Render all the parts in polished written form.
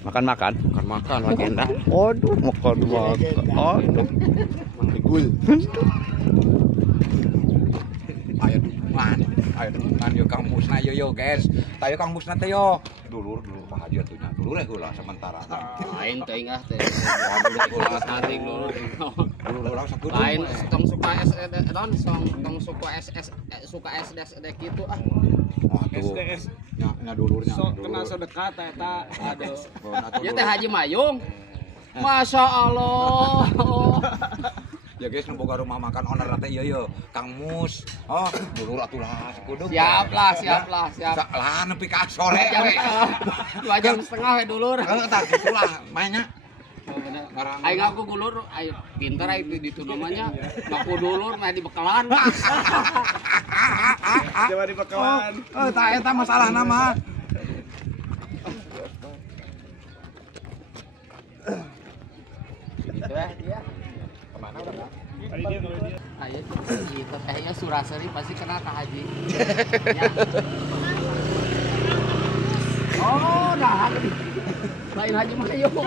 Makan-makan. Makan Agenda. Aduh, makan. Aduh. Digul. Ayo dukungan yo Kang Musna yo guys. Tayo Kang Musna teh yo. Dulur Pak Haji atunya. Dulur heula sementara. Lain teuing ah teh. Dulur Nanti dulur. Dulur sakudu. Lain tong suka suka SD gitu ah. Waduh. Nya dulurnya. Kena sedekah eta. Aduh. Ya teh Haji Mayung. Masya Allah. Ya guys, nu boga rumah makan owner teh ieu yo Kang Mus. Oh, dulur atuh lah sakudu. Siap. Lah nepi ka sore we. 2 jam setengah we dulur. Heeh tah kitulah mainnya. Aing aku gulur, ayo pinter aing di namanya. Ngaku dulur mah di bekelan. Coba di Bakawan. Oh, eta masalah nama. Gitu ya dia. Kemana udah? Ayo gitu tehnya Suraseri pasti kena Kak Haji. Ya. Oh, nah. Lain Haji Mayung.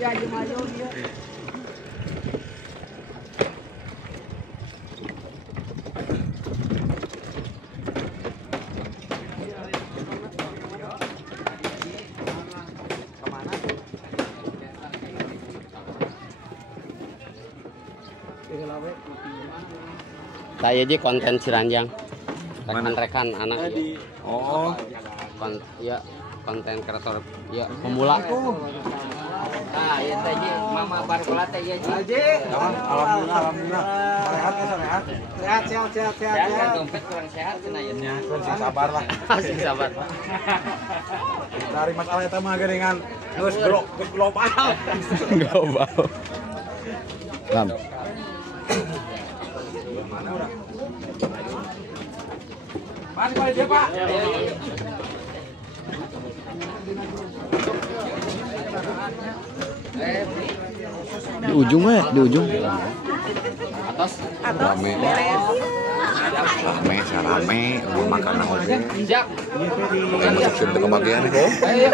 Ya Haji Mayung dia. Saya aja konten Ciranjang. Rekan-rekan anak ya. Oh, Ya, konten kreator ya pemula. Nah, ya teh Ji, Mama Barkola teh ya Ji. alhamdulillah. Sehat. Ya, dompet kurang sehat cenah ya. Sing sabar lah. Sing sabar. Dari masalah eta mah geuningan geus global. Global. Lam. Mas balik dia, Pak. Di ujung we, di ujung. Atas. Rame. Rumah makan oge. Siap. Kayak masuk sini ke bagian kok. Ayo.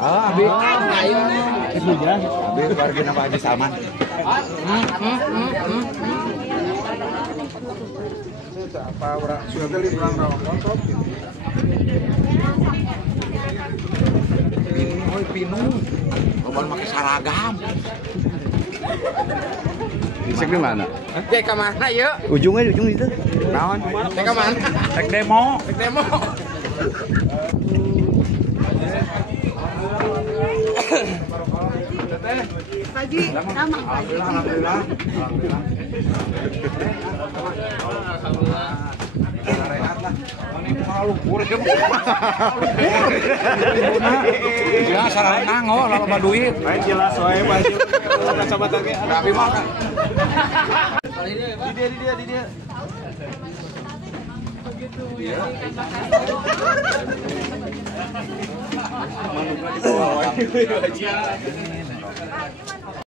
Abi. Ayo. Abi warga nama Haji Salman. Apa orang sudah beli pulang rawang kontop gitu. Pinu. Loba make saragam. Disek di mana? Teh ka mana yeuh? Ujungnya di ujung itu. Naon? Teh ka mana? Tek demo. Haji, nama Haji. Alhamdulillah. Rehat lah. Ini malah lumpur ya. Ya salah nango loba duit. Lain jelas wae Pak Haji. Kacamata ge. Tapi mah kan. Di dia. Manukna di bawah.